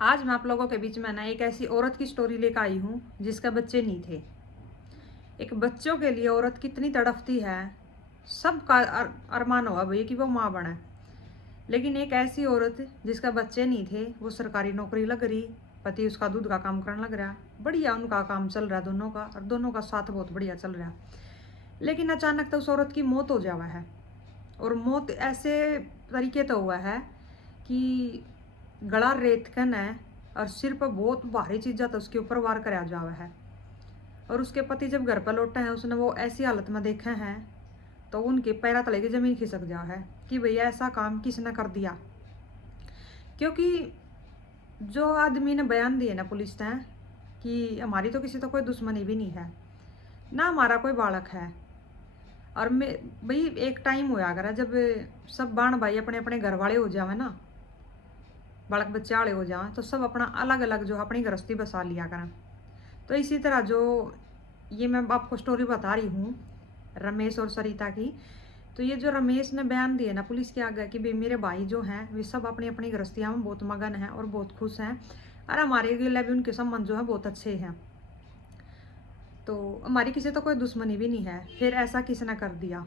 आज मैं आप लोगों के बीच में ना एक ऐसी औरत की स्टोरी लेकर आई हूँ जिसके बच्चे नहीं थे। एक बच्चों के लिए औरत कितनी तड़फती है। सबका अरमान होगा भैया कि वो माँ बने। लेकिन एक ऐसी औरत जिसका बच्चे नहीं थे, वो सरकारी नौकरी लग रही, पति उसका दूध का काम करने लग रहा, बढ़िया उनका काम चल रहा दोनों का, और दोनों का साथ बहुत बढ़िया चल रहा। लेकिन अचानक तो उस औरत की मौत हो जावा है। और मौत ऐसे तरीके तो हुआ है कि गला रेत कन है और सिर पर बहुत भारी चीज़ा तो उसके ऊपर वार कराया जावा है। और उसके पति जब घर पर लौटे हैं, उसने वो ऐसी हालत में देखे हैं तो उनके पैरा तले की जमीन खिसक जा है कि भैया ऐसा काम किसने कर दिया। क्योंकि जो आदमी ने बयान दिए ना पुलिस ने कि हमारी तो किसी तो कोई दुश्मनी भी नहीं है, ना हमारा कोई बालक है। और मैं भाई एक टाइम हुआ अगर जब सब बाण भाई अपने अपने घर वाले हो जावे ना, बालक बच्चे वाले हो जाए, तो सब अपना अलग अलग जो अपनी गृहस्थी बसा लिया करें। तो इसी तरह जो ये मैं आपको स्टोरी बता रही हूँ रमेश और सरिता की, तो ये जो रमेश ने बयान दिए ना पुलिस के आगे कि भाई मेरे भाई जो हैं वे सब अपनी अपनी गृहस्थियाँ में बहुत मगन हैं और बहुत खुश हैं, और हमारे लिए भी उनके संबंध जो है बहुत अच्छे हैं, तो हमारी किसी तो कोई दुश्मनी भी नहीं है, फिर ऐसा किसने कर दिया।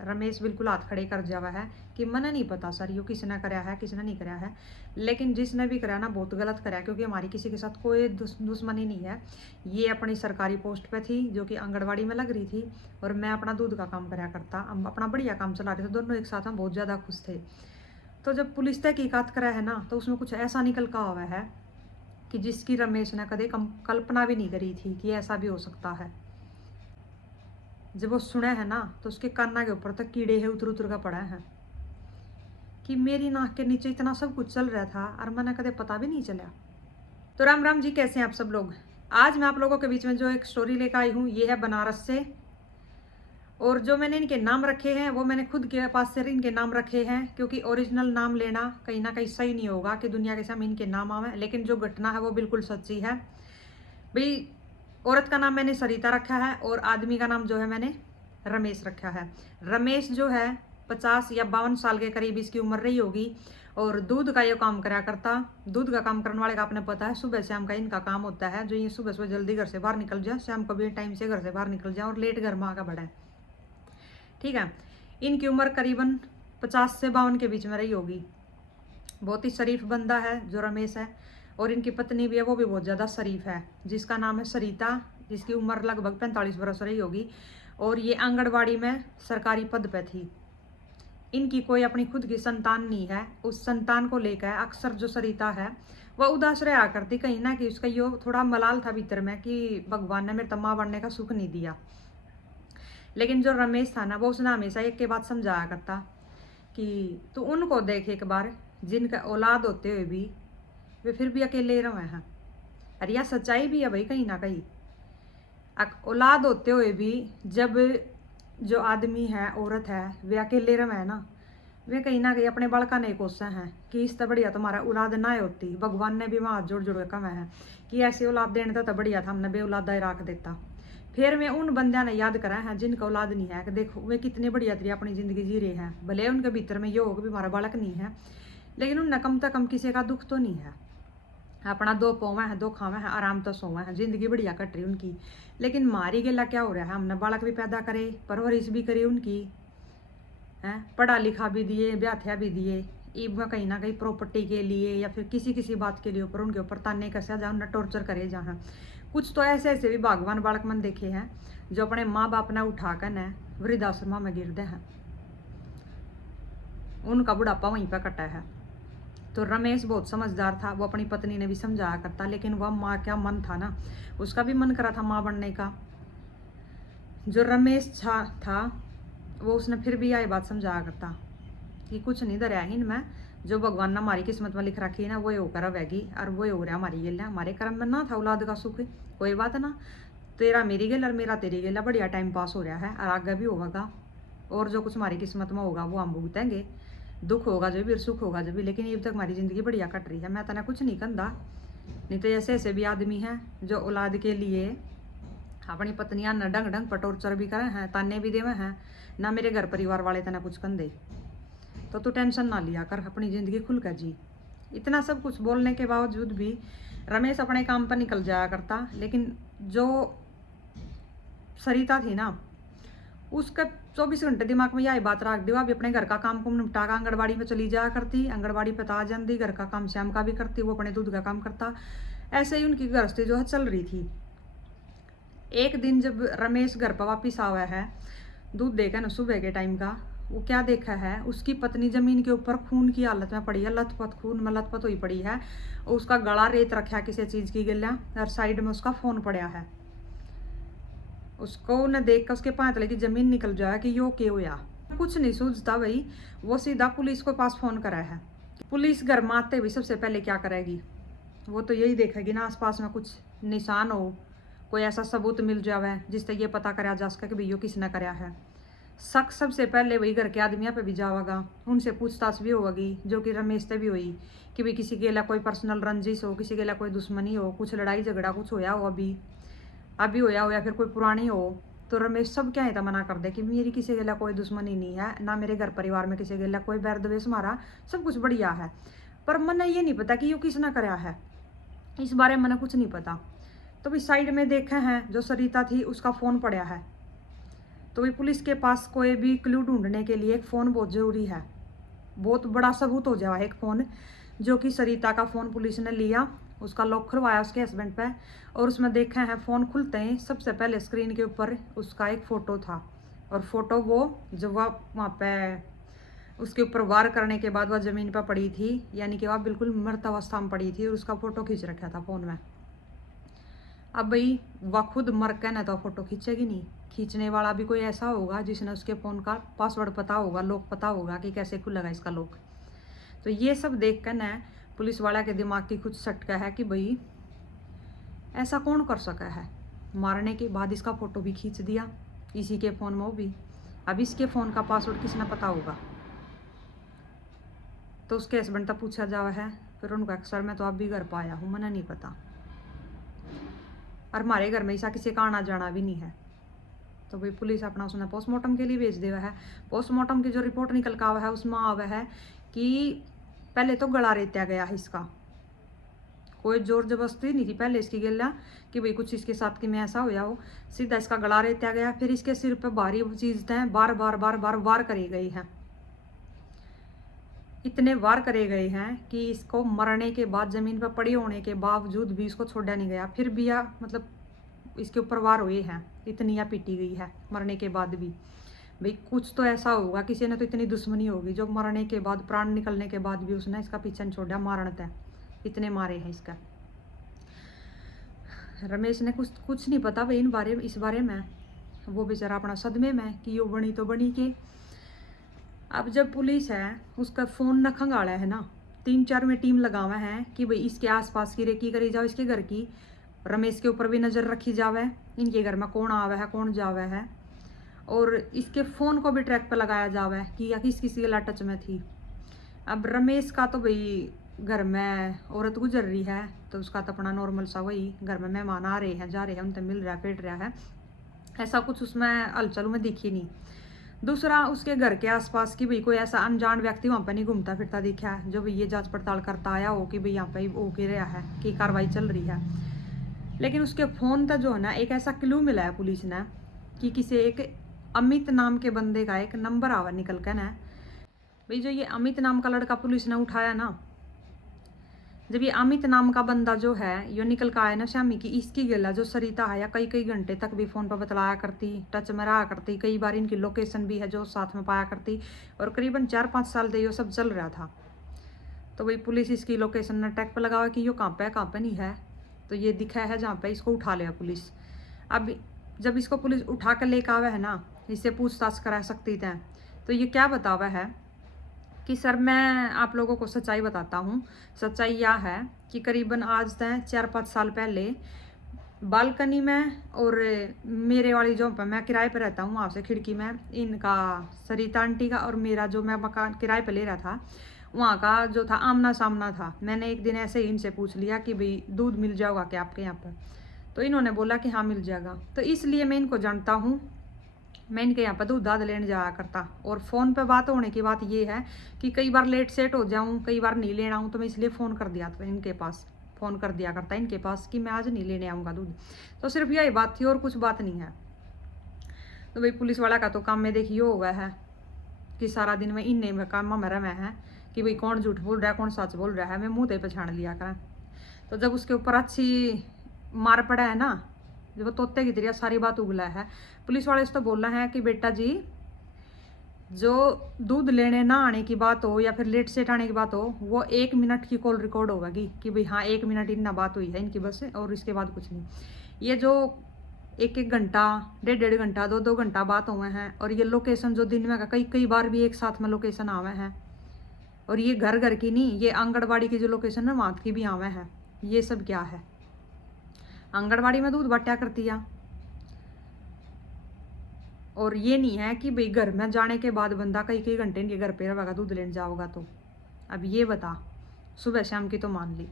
रमेश बिल्कुल हाथ खड़े कर जावा है कि मना नहीं पता सर यो किसने कराया है किसने नहीं कराया है। लेकिन जिसने भी कराया ना बहुत गलत कराया, क्योंकि हमारी किसी के साथ कोई दुश्मनी नहीं है। ये अपनी सरकारी पोस्ट पे थी जो कि आंगनबाड़ी में लग रही थी, और मैं अपना दूध का काम कराया करता, हम अपना बढ़िया काम चला रहे थे, दोनों एक साथ हम बहुत ज़्यादा खुश थे। तो जब पुलिस तहकीकात करा है ना, तो उसमें कुछ ऐसा निकल का हुआ है कि जिसकी रमेश ने कभी कल्पना भी नहीं करी थी कि ऐसा भी हो सकता है। जब वो सुना है ना, तो उसके काना के ऊपर तक कीड़े है उतर उतर का पड़ा है कि मेरी नाक के नीचे इतना सब कुछ चल रहा था और मैंने कदे पता भी नहीं चला। तो राम राम जी, कैसे हैं आप सब लोग। आज मैं आप लोगों के बीच में जो एक स्टोरी लेकर आई हूँ, ये है बनारस से। और जो मैंने इनके नाम रखे हैं वो मैंने खुद के पास से इनके नाम रखे हैं, क्योंकि ओरिजिनल नाम लेना कहीं ना कहीं सही नहीं होगा कि दुनिया के सामने इनके नाम आवे। लेकिन जो घटना है वो बिल्कुल सच्ची है भाई। औरत का नाम मैंने सरिता रखा है और आदमी का नाम जो है मैंने रमेश रखा है। रमेश जो है 50 या 52 साल के करीब इसकी उम्र रही होगी, और दूध का ये काम करा करता। दूध का काम करने वाले का आपने पता है, सुबह शाम का इनका काम होता है, जो ये सुबह सुबह जल्दी घर से बाहर निकल जाए, शाम को भी टाइम से घर से बाहर निकल जाए और लेट घर में आकर बढ़े। ठीक है, इनकी उम्र करीबन 50 से 52 के बीच में रही होगी। बहुत ही शरीफ बंदा है जो रमेश है, और इनकी पत्नी भी है, वो भी बहुत ज़्यादा शरीफ है, जिसका नाम है सरिता, जिसकी उम्र लगभग 45 बरस रही होगी, और ये आंगनबाड़ी में सरकारी पद पे थी। इनकी कोई अपनी खुद की संतान नहीं है। उस संतान को लेकर अक्सर जो सरिता है वह उदास रहा करती, कहीं ना कि उसका यो थोड़ा मलाल था भीतर में कि भगवान ने मेरे तम्मा बनने का सुख नहीं दिया। लेकिन जो रमेश था ना, वो उसने हमेशा एक के बात समझाया करता कि तू उनको देख एक बार जिनका औलाद होते हुए भी वे फिर भी अकेले रहे हैं। अरे यह सच्चाई भी है भाई, कहीं ना कहीं औलाद होते हुए भी जब जो आदमी है औरत है वे अकेले रहे हैं ना, वे कहीं ना कहीं अपने बड़का नहीं कोसा हैं कि इससे बढ़िया तुम्हारा औलाद ना होती। भगवान ने भी वहाँ हाथ जोड़ जोड़ के कहा है कि ऐसी औलाद देने तो बढ़िया था, हमने बे औलादा ही रख देता। फिर मैं उन बंदियां ने याद करा है जिनका औलाद नहीं है कि देखो वे कितने बढ़िया तरीके अपनी जिंदगी जी रहे हैं। भले उनके भीतर में ये हो कि हमारा बालक नहीं है, लेकिन उन कम से कम किसी का दुख तो नहीं है। अपना दो पौवा है, दो खावा है, आराम तो सोवा है, जिंदगी बढ़िया कट रही उनकी। लेकिन मारी गेला क्या हो रहा है, हमने बालक भी पैदा करे, परवरिश भी करी उनकी है, पढ़ा लिखा भी दिए, ब्याथ्या भी दिए, ईब कहीं ना कहीं प्रॉपर्टी के लिए या फिर किसी किसी बात के लिए ऊपर उनके ऊपर ताने कसा जहाँ उन्हें टॉर्चर करे जहाँ। कुछ तो ऐसे ऐसे भी भगवान बालक मन देखे हैं जो अपने माँ बाप ने उठाकर न वृद्धाश्रम में गिरते हैं, उनका बुढ़ापा वहीं पर कटा है। तो रमेश बहुत समझदार था, वो अपनी पत्नी ने भी समझाया करता, लेकिन वह माँ क्या मन था ना, उसका भी मन करा था माँ बनने का। जो रमेश था वो उसने फिर भी यही बात समझाया करता कि कुछ नहीं दरिया इनमें, जो भगवान ने हमारी किस्मत में लिख रखी है ना वो होकर रहेगी, और वो हो रहा हमारी गेला, हमारे कर्म में ना था औलाद का सुख, कोई बात ना, तेरा मेरी गेल और मेरा तेरी गेला, बढ़िया टाइम पास हो रहा है और आगे भी होगा, और जो कुछ हमारी किस्मत में होगा वो हम भुगतेंगे। दुख होगा जो भी और सुख होगा जो भी, लेकिन अब तक हमारी ज़िंदगी बढ़िया कट रही है, मैं तना कुछ नहीं कंदा। नहीं तो ऐसे ऐसे भी आदमी हैं जो औलाद के लिए अपनी पत्नियां न डंग डंग पर टॉर्चर भी करे हैं, ताने भी देवे हैं ना, मेरे घर परिवार वाले तना कुछ कंदे। तो तू टेंशन ना लिया कर, अपनी ज़िंदगी खुल कर जी। इतना सब कुछ बोलने के बावजूद भी रमेश अपने काम पर निकल जाया करता, लेकिन जो सरिता थी ना, उसका 24 घंटे दिमाग में यही बात रख दी, वो भी अपने घर का काम कुम निपटा कर आंगनबाड़ी में चली जाया करती, आंगनबाड़ी पे आ जाती, घर का काम श्याम का भी करती, वो अपने दूध का काम करता। ऐसे ही उनकी गृहस्थी जो है चल रही थी। एक दिन जब रमेश घर पर वापिस आवा है दूध देकर ना सुबह के टाइम का, वो क्या देखा है, उसकी पत्नी जमीन के ऊपर खून की हालत में पड़ी है, लथपथ खून में लथपथ हुई पड़ी है, और उसका गला रेत रखा किसी चीज की गिल्ला, और साइड में उसका फोन पड़ा है। उसको न देख कर उसके पांतले की जमीन निकल जाए कि यो क्या होया। कुछ नहीं सूझता भाई, वो सीधा पुलिस को पास फोन करा है। पुलिस घर में आते हुए सबसे पहले क्या करेगी, वो तो यही देखेगी ना आसपास में कुछ निशान हो, कोई ऐसा सबूत मिल जावे जिससे ये पता करा जा सके कि भैया किसने कराया है। शक सबसे पहले वही घर के आदमियों पे भी जाएगा, उनसे पूछताछ भी होगी, जो कि रमेश से भी हुई कि भाई किसी के लिए कोई पर्सनल रंजिश हो, किसी के लिए कोई दुश्मनी हो, कुछ लड़ाई झगड़ा कुछ होया हो अभी होया हो, या फिर कोई पुरानी हो। तो रमेश सब क्या है था मना कर दे कि मेरी किसी के लिए कोई दुश्मनी नहीं है, ना मेरे घर परिवार में किसी के लिए कोई बैर द्वेष मारा, सब कुछ बढ़िया है। पर मैंने ये नहीं पता कि ये किसने कराया है, इस बारे में मैंने कुछ नहीं पता। तो भाई साइड में देखा है जो सरिता थी उसका फ़ोन पड़ा है, तो भाई पुलिस के पास कोई भी क्लू ढूंढने के लिए एक फ़ोन बहुत ज़रूरी है, बहुत बड़ा सबूत हो जाए एक फ़ोन, जो कि सरिता का फ़ोन पुलिस ने लिया, उसका लॉक खुलवाया उसके हस्बैंड पे, और उसमें देखा है फ़ोन खुलते ही सबसे पहले स्क्रीन के ऊपर उसका एक फ़ोटो था, और फोटो वो जब वह वहाँ पे उसके ऊपर वार करने के बाद वह ज़मीन पर पड़ी थी, यानी कि वह बिल्कुल मृत अवस्था में पड़ी थी, और उसका फ़ोटो खींच रखा था फ़ोन में। अब भाई वह खुद मर के ना तो फोटो खींचेगी नहीं, खींचने वाला भी कोई ऐसा होगा जिसने उसके फ़ोन का पासवर्ड पता होगा, लॉक पता होगा कि कैसे खुलेगा इसका लॉक। तो ये सब देख कर ना पुलिस वाला के दिमाग की कुछ सटका है कि भाई ऐसा कौन कर सका है, मारने के बाद इसका फ़ोटो भी खींच दिया इसी के फ़ोन में, वो भी अब इसके फ़ोन का पासवर्ड किसने पता होगा। तो उसके हस्बैंड तक पूछा जावा है, फिर उनका सर मैं तो अब भी घर पर आया हूँ, मैंने नहीं पता, और हमारे घर में ऐसा किसी का आना जाना भी नहीं है। तो भाई पुलिस अपना उसने पोस्टमार्टम के लिए भेज दिया है। पोस्टमार्टम की जो रिपोर्ट निकल कर आवा है उसमें आवा है कि पहले तो गला रेत्या गया है इसका, कोई जोर जबरदस्ती नहीं थी पहले इसकी गिल्ला कि भाई कुछ इसके साथ कि में ऐसा होया हो, सीधा इसका गला रेत्या गया, फिर इसके सिर पर भारी चीज बार बार बार बार वार करे गए हैं, इतने वार करे गए हैं कि इसको मरने के बाद ज़मीन पर पड़ी होने के बावजूद भी इसको छोड़ा नहीं गया, फिर भी या मतलब इसके ऊपर वार हुए हैं, इतनी या पीटी गई है मरने के बाद भी। भाई कुछ तो ऐसा होगा, किसी ने तो इतनी दुश्मनी होगी जो मरने के बाद प्राण निकलने के बाद भी उसने इसका पीछा नहीं छोड़ा, मारण तय इतने मारे हैं इसका। रमेश ने कुछ नहीं पता भाई इस बारे में, वो बेचारा अपना सदमे में कि यो बनी तो बनी के। अब जब पुलिस है उसका फ़ोन न खंगाला है ना, 3-4 में टीम लगावा है कि भाई इसके आसपास की रेकी करी जाओ, इसके घर की, रमेश के ऊपर भी नज़र रखी जावे, इनके घर में कौन आवा है कौन जावा है, और इसके फ़ोन को भी ट्रैक पर लगाया जावे कि या किस किसी के टच में थी। अब रमेश का तो भाई घर में औरत गुजर रही है, तो उसका तो अपना नॉर्मल सा वही घर में मेहमान आ रहे हैं जा रहे हैं, उनसे मिल रहा है फिर रहा है, ऐसा कुछ उसमें हलचल में दिखी नहीं। दूसरा उसके घर के आसपास की भाई कोई ऐसा अनजान व्यक्ति वहाँ पर नहीं घूमता फिरता दिखा है जो भाई ये जांच पड़ताल करता आया हो कि भाई यहाँ पे हो के रहा है कि कार्रवाई चल रही है। लेकिन उसके फ़ोन तक जो है ना एक ऐसा क्लू मिला है पुलिस ने कि किसी एक अमित नाम के बंदे का एक नंबर आवा निकल कर ना, भाई जो ये अमित नाम का लड़का पुलिस ने उठाया ना, जब ये अमित नाम का बंदा जो है यो निकल का आया ना श्यामी की, इसकी गिला जो सरिता है या कई कई घंटे तक भी फ़ोन पर बतलाया करती, टच में रहा करती, कई बार इनकी लोकेशन भी है जो साथ में पाया करती, और करीबन 4-5 साल से ये सब चल रहा था। तो भाई पुलिस इसकी लोकेशन ने ट्रैक पर लगावा कि यो कहाँ पे नहीं है, तो ये दिखा है जहाँ पे, इसको उठा लिया पुलिस। अब जब इसको पुलिस उठा कर लेकर आवा है ना, इससे पूछताछ करा सकती थे, तो ये क्या बतावा है कि सर मैं आप लोगों को सच्चाई बताता हूँ। सच्चाई यह है कि करीबन आज तक 4-5 साल पहले बालकनी में, और मेरे वाली जो पर मैं किराए पर रहता हूँ वहाँ से खिड़की में, इनका सरिता आंटी का और मेरा जो मैं मकान किराए पर ले रहा था वहाँ का जो था आमना सामना था। मैंने एक दिन ऐसे ही इनसे पूछ लिया कि भाई दूध मिल जाएगा क्या आपके यहाँ पर, तो इन्होंने बोला कि हाँ मिल जाएगा। तो इसलिए मैं इनको जानता हूँ मैं इनके यहाँ पर दूध दाद लेने जाया करता। और फ़ोन पे बात होने की बात ये है कि कई बार लेट सेट हो जाऊँ, कई बार नहीं लेना हूँ, तो मैं इसलिए फ़ोन कर दिया था इनके पास, फ़ोन कर दिया करता इनके पास कि मैं आज नहीं लेने आऊँगा दूध। तो सिर्फ यही बात थी और कुछ बात नहीं है। तो भाई पुलिस वाला का तो काम में देखिए हो गया है कि सारा दिन में इन्ने में काम में रहे हैं कि भाई कौन झूठ बोल रहा है कौन सच बोल रहा है, मैं मुँह पे पछाड़ लिया करें। तो जब उसके ऊपर अच्छी मार पड़ा है ना, जब वो तोते की तरह सारी बात उगला है, पुलिस वाले से तो बोल रहे हैं कि बेटा जी जो दूध लेने ना आने की बात हो या फिर लेट सेट आने की बात हो, वो 1 मिनट की कॉल रिकॉर्ड होगी कि भाई हाँ 1 मिनट इतना बात हुई है इनकी बस से, और इसके बाद कुछ नहीं। ये जो 1-1 घंटा, 1.5-1.5 घंटा, 2-2 घंटा बात हुए हैं, और ये लोकेशन जो दिन में का कई कई बार भी एक साथ में लोकेशन आवे हैं, और ये घर घर की नहीं, ये आंगनबाड़ी की जो लोकेशन है वहाँ की भी आवे हैं। ये सब क्या है? आंगनबाड़ी में दूध बांटा करती है। और ये नहीं है कि भाई घर में जाने के बाद बंदा कई कई घंटे इनके घर पे रहेगा दूध लेने जाओगा। तो अब ये बता, सुबह शाम की तो मान ली,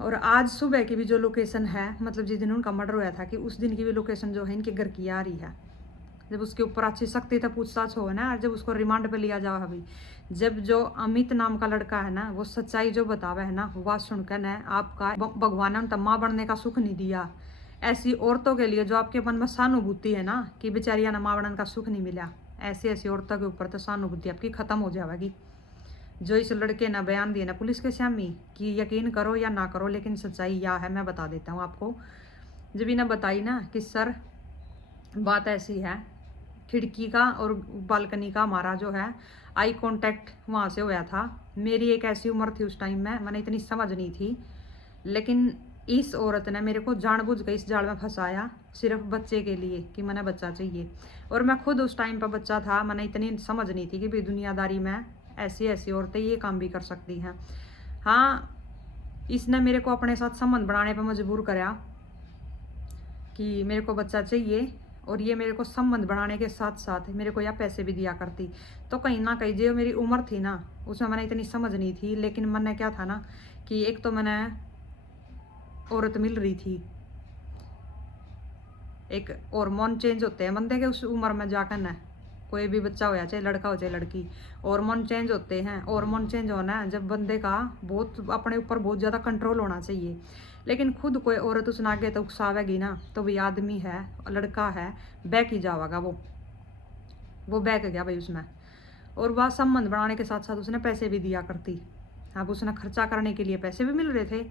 और आज सुबह की भी जो लोकेशन है, मतलब जिस दिन उनका मर्डर हुआ था कि उस दिन की भी लोकेशन जो है इनके घर की आ रही है। जब उसके ऊपर अच्छी सख्ती से पूछताछ हो ना, और जब उसको रिमांड पे लिया जाओ अभी, जब जो अमित नाम का लड़का है ना वो सच्चाई जो बतावे है ना, वो सुनकर ना आपका भगवान ने माँ बनने का सुख नहीं दिया। ऐसी औरतों के लिए जो आपके मन में सहानुभूति है ना कि बेचारियां ना माँ बनने का सुख नहीं मिला, ऐसी ऐसी औरतों के ऊपर तो सहानुभूति आपकी खत्म हो जाएगी। जो इस लड़के ने बयान दिया ना पुलिस के सामने कि यकीन करो या ना करो, लेकिन सच्चाई यह है, मैं बता देता हूँ आपको। जब इन्हें बताई ना कि सर बात ऐसी है, खिड़की का और बालकनी का हमारा जो है आई कांटेक्ट वहाँ से होया था। मेरी एक ऐसी उम्र थी उस टाइम में, मैंने इतनी समझ नहीं थी, लेकिन इस औरत ने मेरे को जानबूझ कर इस जाल में फंसाया सिर्फ बच्चे के लिए कि मैंने बच्चा चाहिए। और मैं खुद उस टाइम पर बच्चा था, मैंने इतनी समझ नहीं थी कि भाई दुनियादारी में ऐसी ऐसी औरतें ये काम भी कर सकती हैं। हाँ, इसने मेरे को अपने साथ संबंध बनाने पर मजबूर कराया कि मेरे को बच्चा चाहिए, और ये मेरे को संबंध बढ़ाने के साथ साथ मेरे को यह पैसे भी दिया करती। तो कहीं ना कहीं जो मेरी उम्र थी ना उसमें मैंने इतनी समझ नहीं थी, लेकिन मैंने क्या था ना कि एक तो मैंने औरत मिल रही थी, एक हार्मोन चेंज होते हैं बंदे के उस उम्र में जाकर ना, कोई भी बच्चा हो या चाहे लड़का हो चाहे लड़की, हार्मोन चेंज होते हैं। हार्मोन चेंज होना है जब बंदे का बहुत अपने ऊपर बहुत ज़्यादा कंट्रोल होना चाहिए। लेकिन खुद कोई औरत उसने आगे तो उकसावेगी ना, तो भाई आदमी है लड़का है बैक ही जाएगा, वो बैक गया भाई उसमें। और वह संबंध बढ़ाने के साथ साथ उसने पैसे भी दिया करती। अब उसने खर्चा करने के लिए पैसे भी मिल रहे थे,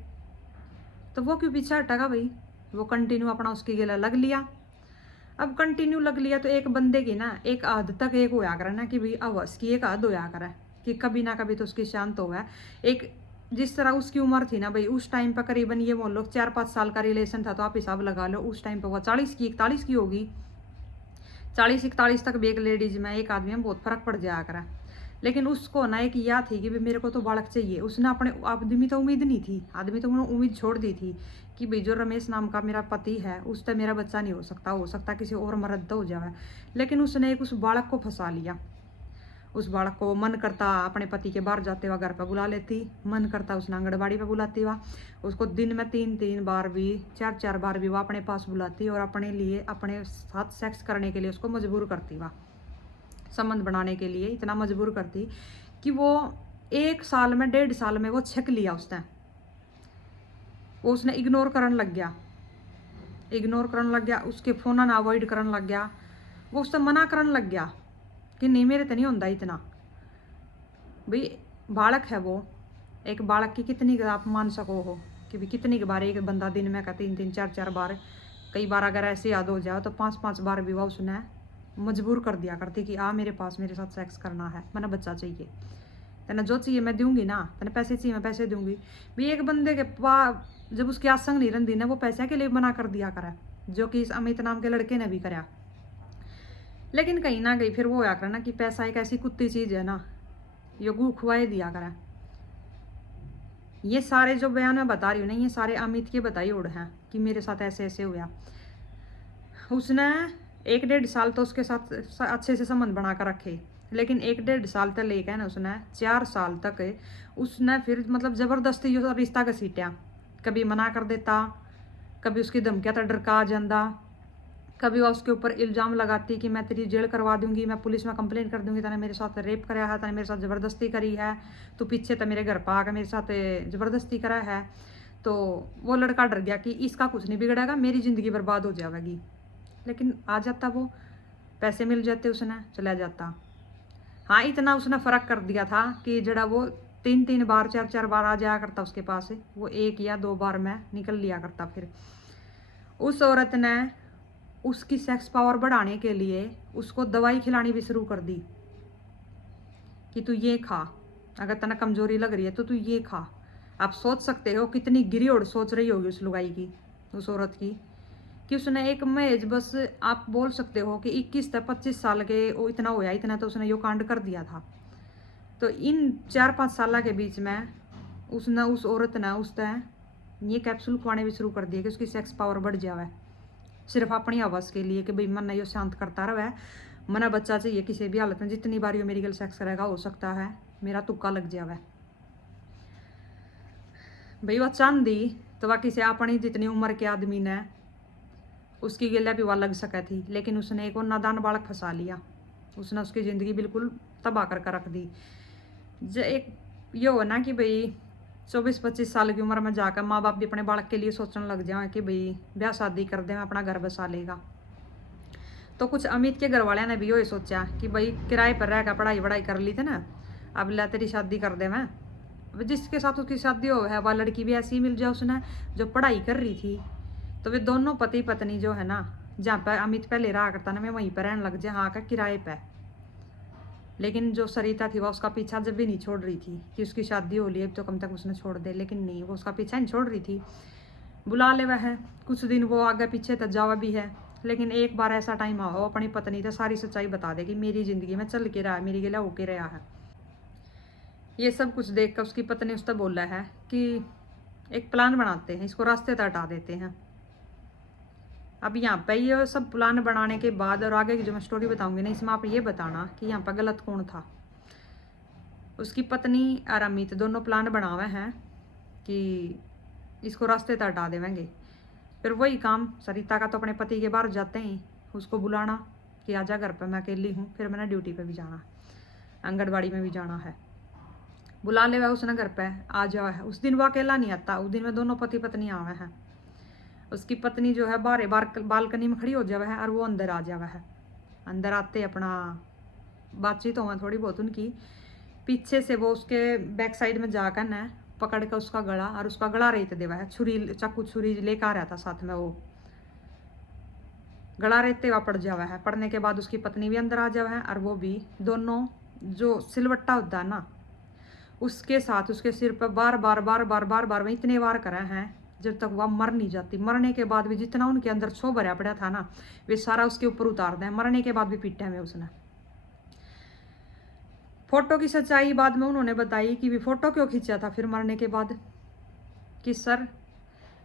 तो वो क्यों पीछे हटेगा भाई, वो कंटिन्यू अपना उसकी गला लग लिया। अब कंटिन्यू लग लिया तो एक बंदे की ना एक हद तक एक होया करे ना कि भाई अवस की एक हद होया करे कि कभी ना कभी तो उसकी शांत हो गया। एक जिस तरह उसकी उम्र थी ना भाई, उस टाइम पर करीबन ये बोल लो 4-5 साल का रिलेशन था, तो आप हिसाब लगा लो उस टाइम पर वो 40 की 41 की होगी। 40-41 तक भी एक लेडीज में एक आदमी में बहुत फर्क पड़ जाया करा। लेकिन उसको ना एक याद थी कि भाई मेरे को तो बालक चाहिए। उसने अपने आदमी तो उम्मीद नहीं थी, आदमी तो उन्होंने उम्मीद छोड़ दी थी कि भाई जो रमेश नाम का मेरा पति है उससे मेरा बच्चा नहीं हो सकता किसी और मर्द तो हो जाए। लेकिन उसने एक उस बालक को फंसा लिया। उस बालक को मन करता अपने पति के बाहर जाते हुआ घर पर बुला लेती, मन करता उसने आंगनबाड़ी पर बुलाती हुआ, उसको दिन में 3-3 बार भी 4-4 बार भी वह अपने पास बुलाती और अपने लिए अपने साथ सेक्स करने के लिए उसको मजबूर करती। वह संबंध बनाने के लिए इतना मजबूर करती कि वो 1 साल में 1.5 साल में वो छक लिया उसने। वो उसने इग्नोर करने लग गया, उसके फोन ना अवॉइड करने लग गया, वो उससे मना करने लग गया कि नहीं मेरे तो नहीं होता इतना। भाई बालक है वो, एक बालक की कितनी आप मान सको हो कि भाई कितनी बार एक बंदा दिन में का 3-3 4-4 बार, कई बार अगर ऐसे याद हो जाए तो 5-5 बार भी वह उसने मजबूर कर दिया करती कि आ मेरे पास मेरे साथ सेक्स करना है, मैंने बच्चा चाहिए, तेना जो चाहिए मैं दूंगी ना, तेने पैसे चाहिए मैं पैसे दूंगी। भाई एक बंदे के पास जब उसकी आसंग नहीं रही ना वो पैसे के लिए मना कर दिया करा, जो कि इस अमित नाम के लड़के ने भी करा। लेकिन कहीं ना कहीं फिर वो होया करा ना कि पैसा एक ऐसी कुत्ती चीज़ है ना, योगू खुआए दिया करा। ये सारे जो बयान मैं बता रही हूँ ना ये सारे अमित के बताई उड़ हैं कि मेरे साथ ऐसे ऐसे हुआ। उसने 1-1.5 साल तो उसके साथ अच्छे से संबंध बना कर रखे, लेकिन 1-1.5 साल तक लेकर ना उसने 4 साल तक उसने फिर मतलब ज़बरदस्ती जो रिश्ता घसीटा, कभी मना कर देता, कभी उसकी धमकियाँ तो डरका आ जाता, कभी वह उसके ऊपर इल्ज़ाम लगाती कि मैं तेरी जेल करवा दूंगी, मैं पुलिस में कंप्लेन कर दूंगी, तने मेरे साथ रेप कराया है, तने मेरे साथ ज़बरदस्ती करी है, तो पीछे तो मेरे घर पर आकर मेरे साथ ज़बरदस्ती करा है। तो वो लड़का डर गया कि इसका कुछ नहीं बिगड़ेगा, मेरी ज़िंदगी बर्बाद हो जाएगी। लेकिन आ जाता वो, पैसे मिल जाते, उसने चला जाता। हाँ, इतना उसने फ़र्क कर दिया था कि जड़ा वो 3-3 बार 4-4 बार आ जाया करता उसके पास, वो 1 या 2 बार में निकल लिया करता। फिर उस औरत ने उसकी सेक्स पावर बढ़ाने के लिए उसको दवाई खिलानी भी शुरू कर दी कि तू ये खा, अगर तना कमजोरी लग रही है तो तू ये खा। आप सोच सकते हो कितनी गिरी और सोच रही होगी उस लुगाई की, उस औरत की, कि उसने एक महज बस आप बोल सकते हो कि 21 से 25 साल के वो इतना होया, इतना तो उसने यो कांड कर दिया था। तो इन 4-5 साल के बीच में उसने, उस औरत ने उसने ये कैप्सूल खुआने भी शुरू कर दिए कि उसकी सेक्स पावर बढ़ जावे, सिर्फ अपनी आवाज़ के लिए कि भाई मन यो शांत करता रहे, मना बच्चा चाहिए किसी भी हालत में, जितनी बार यो मेरी गल सेक्स करेगा हो सकता है मेरा तुक्का लग जावे। भाई वह चांदी तो वह किसी अपनी जितनी उम्र के आदमी ने उसकी गिले भी वह लग सके थी, लेकिन उसने एक और नादान बालक फंसा लिया, उसने उसकी ज़िंदगी बिल्कुल तबाह करके रख दी। एक ये हो ना कि भाई 24-25 साल की उम्र में जाकर माँ बाप भी अपने बालक के लिए सोचने लग जाए कि भाई ब्याह शादी कर दे, अपना घर बसा लेगा। तो कुछ अमित के घर वाले ने भी यही सोचा कि भाई किराए पर रहकर पढ़ाई वढ़ाई कर ली थी ना, अब ला तेरी शादी कर दे मैं। जिसके साथ उसकी शादी हो है वह लड़की भी ऐसी मिल जाए उसने जो पढ़ाई कर रही थी, तो वे दोनों पति पत्नी जो है ना, जहाँ पर अमित पहले रहा करता ना, मैं वहीं पर रहने लग जाए, हाँ का किराए पर। लेकिन जो सरिता थी वह उसका पीछा जब भी नहीं छोड़ रही थी कि उसकी शादी हो ली तो कम तक उसने छोड़ दे, लेकिन नहीं, वो उसका पीछा नहीं छोड़ रही थी। बुला ले वह है, कुछ दिन वो आगे पीछे तक जावा भी है, लेकिन एक बार ऐसा टाइम आओ अपनी पत्नी तो सारी सच्चाई बता दे कि मेरी ज़िंदगी में चल के रहा है, मेरी गिला होके रहा है। ये सब कुछ देख कर उसकी पत्नी उससे बोला है कि एक प्लान बनाते हैं, इसको रास्ते तक हटा देते हैं। अब यहाँ पे ये सब प्लान बनाने के बाद और आगे की जो मैं स्टोरी बताऊंगी ना, इसमें आप ये बताना कि यहाँ पर गलत कौन था। उसकी पत्नी और अमित दोनों प्लान बनावे हैं कि इसको रास्ते तक हटा देवेंगे। फिर वही काम सरिता का तो अपने पति के बाहर जाते ही उसको बुलाना कि आजा घर पर, मैं अकेली हूँ, फिर मैंने ड्यूटी पे भी जाना है, आंगनबाड़ी में भी जाना है। बुला ले वह उसने घर पे आ जावा है। उस दिन वो अकेला नहीं आता, उस दिन में दोनों पति पत्नी आवे हैं। उसकी पत्नी जो है बाहर बालकनी में खड़ी हो जावा है और वो अंदर आ जावा है। अंदर आते अपना बातचीत हो थोड़ी बहुत उनकी, पीछे से वो उसके बैक साइड में जाकर न पकड़ कर उसका गला, और उसका गला रेत देवा है, छुरी चाकू छुरी लेकर आ रहा था साथ में, वो गला रेतते हुआ पड़ जावा है। पड़ने के बाद उसकी पत्नी भी अंदर आ जावा है और वो भी, दोनों जो सिलवट्टा होता है ना उसके साथ उसके सिर पर बार बार बार बार बार बार इतने वार करे हैं जब तक वह मर नहीं जाती। मरने के बाद भी जितना उनके अंदर छो भरा पड़ा था ना, वे सारा उसके ऊपर उतार दें। मरने के बाद भी पीटा में उसने। फोटो की सच्चाई बाद में उन्होंने बताई कि वे फोटो क्यों खींचा था फिर मरने के बाद, कि सर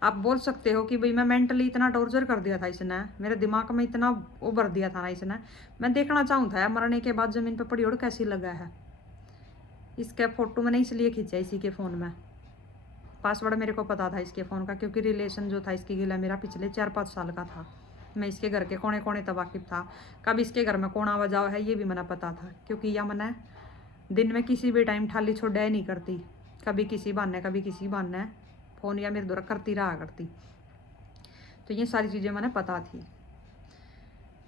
आप बोल सकते हो कि भाई मैं मेंटली इतना टॉर्चर कर दिया था इसने, मेरे दिमाग में इतना वो भर दिया था ना इसने, मैं देखना चाहूँ था मरने के बाद जमीन पर पड़ी और कैसी लगा है। इसके फ़ोटो मैंने इसलिए खींचा इसी के फ़ोन में, पासवर्ड मेरे को पता था इसके फ़ोन का, क्योंकि रिलेशन जो था इसकी गिला मेरा पिछले 4-5 साल का था। मैं इसके घर के कोने कोने तक वाकिफ था, कब इसके घर में कौन आवा जावा है ये भी मैंने पता था, क्योंकि यह मैंने दिन में किसी भी टाइम ठाली छोड़ा ही नहीं करती, कभी किसी बहाने कभी किसी बहाने फ़ोन या मेरे द्वारा करती रहा करती। तो ये सारी चीज़ें मैंने पता थी।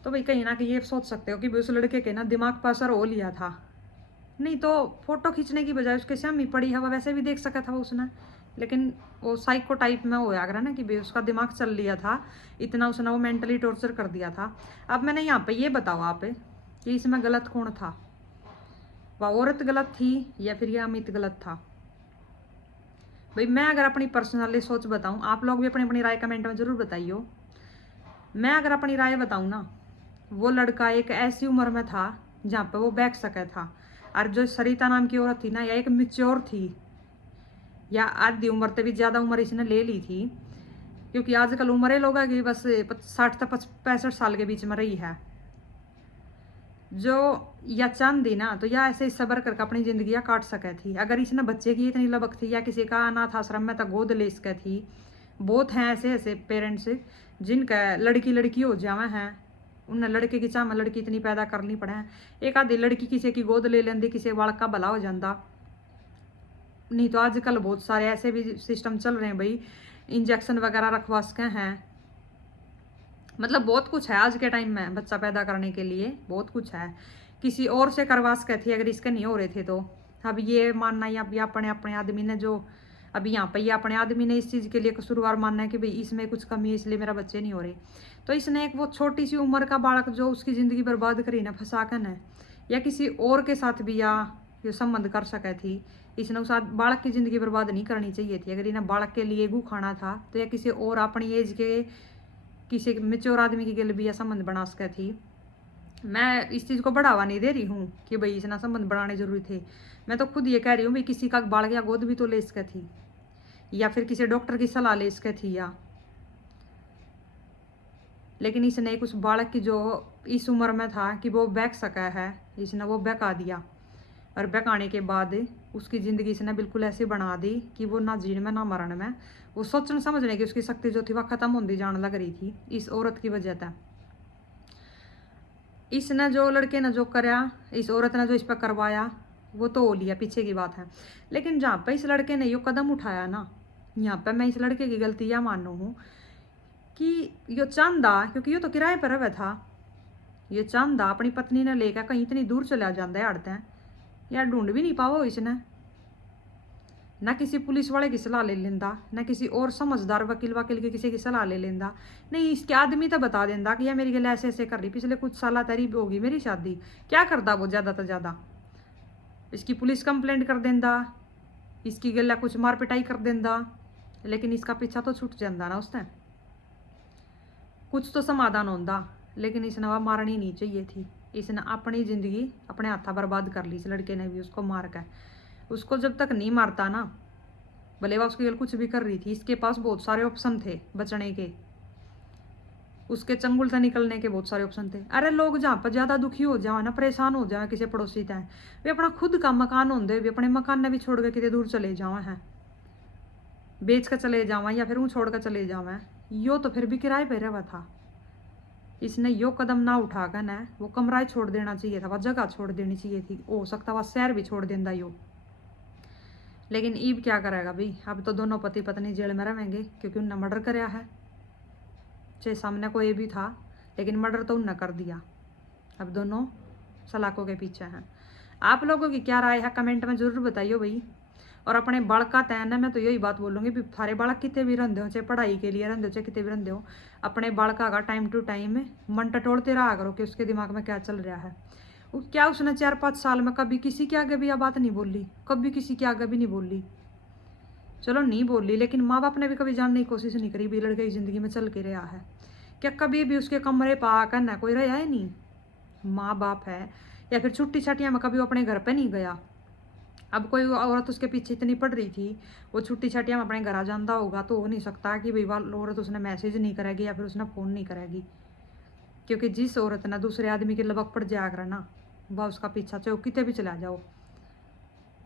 तो भाई कहीं ना कहीं ये सोच सकते हो कि उस लड़के के ना दिमाग पर असर हो लिया था, नहीं तो फोटो खींचने की बजाय उसके सामने पड़ी हवा वैसे भी देख सका था उसने। लेकिन वो साइको टाइप में हो गया ना कि भाई उसका दिमाग चल लिया था, इतना उसने वो मेंटली टॉर्चर कर दिया था। अब मैंने यहाँ पे ये बताओ आप कि इसमें गलत कौन था, वह औरत गलत थी या फिर यह अमित गलत था। भाई मैं अगर अपनी पर्सनली सोच बताऊं, आप लोग भी अपनी अपनी राय कमेंट में ज़रूर बताइए। मैं अगर अपनी राय बताऊं ना, वो लड़का एक ऐसी उम्र में था जहाँ पे वो बैठ सका था, और जो सरिता नाम की औरत थी ना, या एक मिच्योर थी, या आधी उम्र से भी ज़्यादा उम्र इसने ले ली थी, क्योंकि आजकल उम्र लोग की बस 60 से 65 साल के बीच में रही है। जो या चांदी ना तो या ऐसे ही सबर करके अपनी जिंदगी काट सके थी। अगर इसने बच्चे की इतनी लबक थी या किसी का अनाथ आश्रम में तक गोद ले सके थी। बहुत हैं ऐसे ऐसे पेरेंट्स जिनका लड़की लड़की हो जावे हैं उन्हें लड़के की चाह में लड़की इतनी पैदा करनी पड़े। एक आधी लड़की किसी की गोद ले लेंदी, किसी बालक का भला हो जाता। नहीं तो आजकल बहुत सारे ऐसे भी सिस्टम चल रहे हैं भाई, इंजेक्शन वगैरह रखवा सके हैं। मतलब बहुत कुछ है आज के टाइम में बच्चा पैदा करने के लिए, बहुत कुछ है। किसी और से करवा सके थी अगर इसके नहीं हो रहे थे तो। अब ये मानना या अपने अपने आदमी ने जो अभी यहाँ पे ये अपने आदमी ने इस चीज़ के लिए कसूरवार मानना है कि भाई इसमें कुछ कमी है इसलिए मेरा बच्चे नहीं हो रहे। तो इसने एक वो छोटी सी उम्र का बालक जो उसकी ज़िंदगी बर्बाद करी ना फंसाकर है, या किसी और के साथ भी या जो संबंध कर सके थी, इसने उस बालक की ज़िंदगी बर्बाद नहीं करनी चाहिए थी। अगर इन्हें बालक के लिए गु खाना था तो या किसी और अपनी एज के किसी मेच्योर आदमी की गल भी या संबंध बना सके थी। मैं इस चीज़ को बढ़ावा नहीं दे रही हूँ कि भाई इतना संबंध बढ़ाने जरूरी थे। मैं तो खुद ये कह रही हूँ भाई किसी का बालक या गोद भी तो ले सके थी, या फिर किसी डॉक्टर की सलाह ले सके थी या। लेकिन इसने कुछ बालक की जो इस उम्र में था कि वो बहक सका है, इसने वो बहका दिया। और बहकाने के बाद उसकी ज़िंदगी इसने बिल्कुल ऐसी बना दी कि वो ना जीने में ना मरण में, वो सोचने समझने की उसकी शक्ति जो थी वह ख़त्म होती जाने लग रही थी इस औरत की वजह से। इसने जो लड़के ने जो कराया, इस औरत ने जो इस पर करवाया, वो तो हो लिया, पीछे की बात है। लेकिन जहाँ पर इस लड़के ने यो कदम उठाया ना, यहाँ पर मैं इस लड़के की गलती यह मानू हूँ कि यो चांदा, क्योंकि यो तो किराए पर रहा था, ये चांदा अपनी पत्नी ने लेकर कहीं इतनी दूर चला जाता है अड़ते यार, ढूंढ भी नहीं पाओ इसने। ना किसी पुलिस वाले की सलाह ले लेंदा, ना किसी और समझदार वकील की किसी की सलाह ले लेंदा, नहीं इसके आदमी तो बता देंदा कि यार मेरी गल ऐसे ऐसे कर रही, पिछले कुछ साल तेरी होगी मेरी शादी। क्या करता वो ज़्यादा तो ज़्यादा, इसकी पुलिस कंप्लेंट कर देंदा, इसकी गला कुछ मार पिटाई कर देंदा, लेकिन इसका पीछा तो छूट जाता ना उसने, कुछ तो समाधान होता। लेकिन इसने वह मारनी नहीं चाहिए थी, इसने अपनी ज़िंदगी अपने हाथा बर्बाद कर ली। इस लड़के ने भी उसको मार कर, उसको जब तक नहीं मारता ना, भले वह उसकी गल कुछ भी कर रही थी, इसके पास बहुत सारे ऑप्शन थे बचने के, उसके चंगुल से निकलने के बहुत सारे ऑप्शन थे। अरे लोग जहाँ पर ज़्यादा दुखी हो जाए ना, परेशान हो जाए किसी पड़ोसी तय, वे अपना खुद का मकान होंगे वे अपने मकान ने भी छोड़ कर कितने दूर चले जावे हैं, बेच कर चले जावा या फिर वो छोड़ कर चले जावे। यो तो फिर भी किराए पर रहा था, इसने यो कदम ना उठाकर ना वो कमरा छोड़ देना चाहिए था, वह जगह छोड़ देनी चाहिए थी, हो सकता वह शहर भी छोड़ देंदा यो। लेकिन ईब क्या करेगा भाई, अब तो दोनों पति पत्नी जेल में रहेंगे क्योंकि उनने मर्डर कराया है, चाहे सामने कोई भी था, लेकिन मर्डर तो उनने कर दिया। अब दोनों सलाखों के पीछे हैं। आप लोगों की क्या राय है कमेंट में ज़रूर बताइए भाई। और अपने बालक का तैन है, मैं तो यही बात बोलूँगी भी थारे बालक कितने भी रंधे हो, चाहे पढ़ाई के लिए रंधे हो चाहे कितने भी रंधे हो, अपने बालक का टाइम टू टाइम मन टटोलते रहा करो कि उसके दिमाग में क्या चल रहा है। क्या उसने 4-5 साल में कभी किसी के आगे भी यह बात नहीं बोली, कभी किसी के आगे भी नहीं बोली, चलो नहीं बोली, लेकिन माँ बाप ने भी कभी जानने की कोशिश नहीं करी भी लड़के की ज़िंदगी में चल के रहा है क्या, कभी भी उसके कमरे पर आकर ना कोई रहा है नहीं, माँ बाप है, या फिर छुट्टी छाटियाँ में कभी वो अपने घर पे नहीं गया। अब कोई औरत उसके पीछे इतनी पड़ रही थी, वो छुट्टी छाटियाँ में अपने घर आ जाता होगा, तो हो नहीं सकता कि भाई वह औरत उसने मैसेज नहीं करेगी या फिर उसने फ़ोन नहीं करेगी, क्योंकि जिस औरत ना दूसरे आदमी की लबक पड़ जाया करे ना, वह उसका पीछा चाहे कितने भी चला जाओ,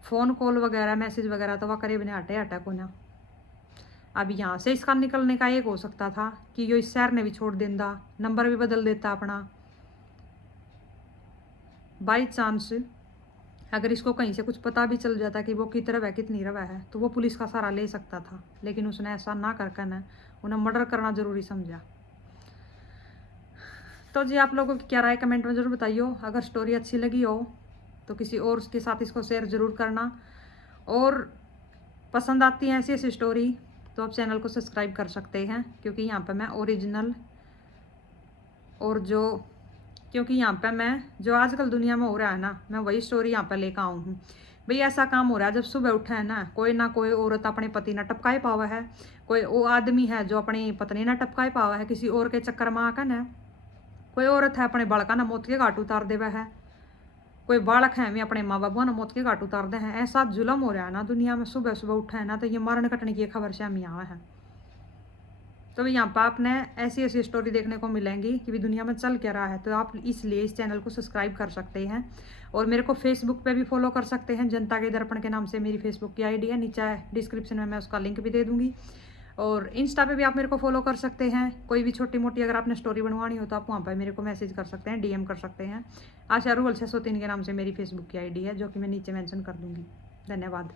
फ़ोन कॉल वगैरह मैसेज वगैरह तो वह करीब ने हटे हटा को ना। अब यहाँ से इसका निकलने का एक हो सकता था कि यो इस शहर ने भी छोड़ देता, नंबर भी बदल देता अपना, बाई चांस अगर इसको कहीं से कुछ पता भी चल जाता कि वो कित रवा है कितनी रवा है, तो वो पुलिस का सहारा ले सकता था। लेकिन उसने ऐसा ना करके ना उन्हें मर्डर करना ज़रूरी समझा। तो जी आप लोगों की क्या राय कमेंट में ज़रूर बताइए। अगर स्टोरी अच्छी लगी हो तो किसी और के साथ इसको शेयर ज़रूर करना, और पसंद आती है ऐसी ऐसी स्टोरी तो आप चैनल को सब्सक्राइब कर सकते हैं, क्योंकि यहाँ पर मैं ओरिजिनल और जो क्योंकि यहाँ पे मैं जो आजकल दुनिया में हो रहा है ना, मैं वही स्टोरी यहाँ पे लेकर आऊँ हूँ। भाई ऐसा काम हो रहा है जब सुबह उठा है ना कोई औरत अपने पति ना टपकाए पावा है, कोई वो आदमी है जो अपनी पत्नी ना टपकाए पावा है किसी और के चक्कर में आकर ना, कोई औरत है अपने बालका ना मौत के घाट उतार देवा है, कोई बालक है मैं अपने माँ बाबू ना मौत के घाट उतार दे हैं। ऐसा जुलम हो रहा है ना दुनिया में, सुबह सुबह उठा है ना तो ये मारने कटने की खबर से हम यहाँ है। तो यहाँ पर आपने ऐसी ऐसी स्टोरी देखने को मिलेंगी कि भी दुनिया में चल क्या रहा है, तो आप इसलिए इस चैनल को सब्सक्राइब कर सकते हैं। और मेरे को फेसबुक पे भी फॉलो कर सकते हैं, जनता के दर्पण के नाम से मेरी फेसबुक की आईडी है, नीचे डिस्क्रिप्शन में मैं उसका लिंक भी दे दूँगी। और इंस्टा पे भी आप मेरे को फॉलो कर सकते हैं। कोई भी छोटी मोटी अगर आपने स्टोरी बनवानी हो तो आप वहाँ पर मेरे को मैसेज कर सकते हैं, डीएम कर सकते हैं। आशा रूल 603 के नाम से मेरी फेसबुक की आईडी है, जो कि मैं नीचे मेंशन कर दूँगी। धन्यवाद।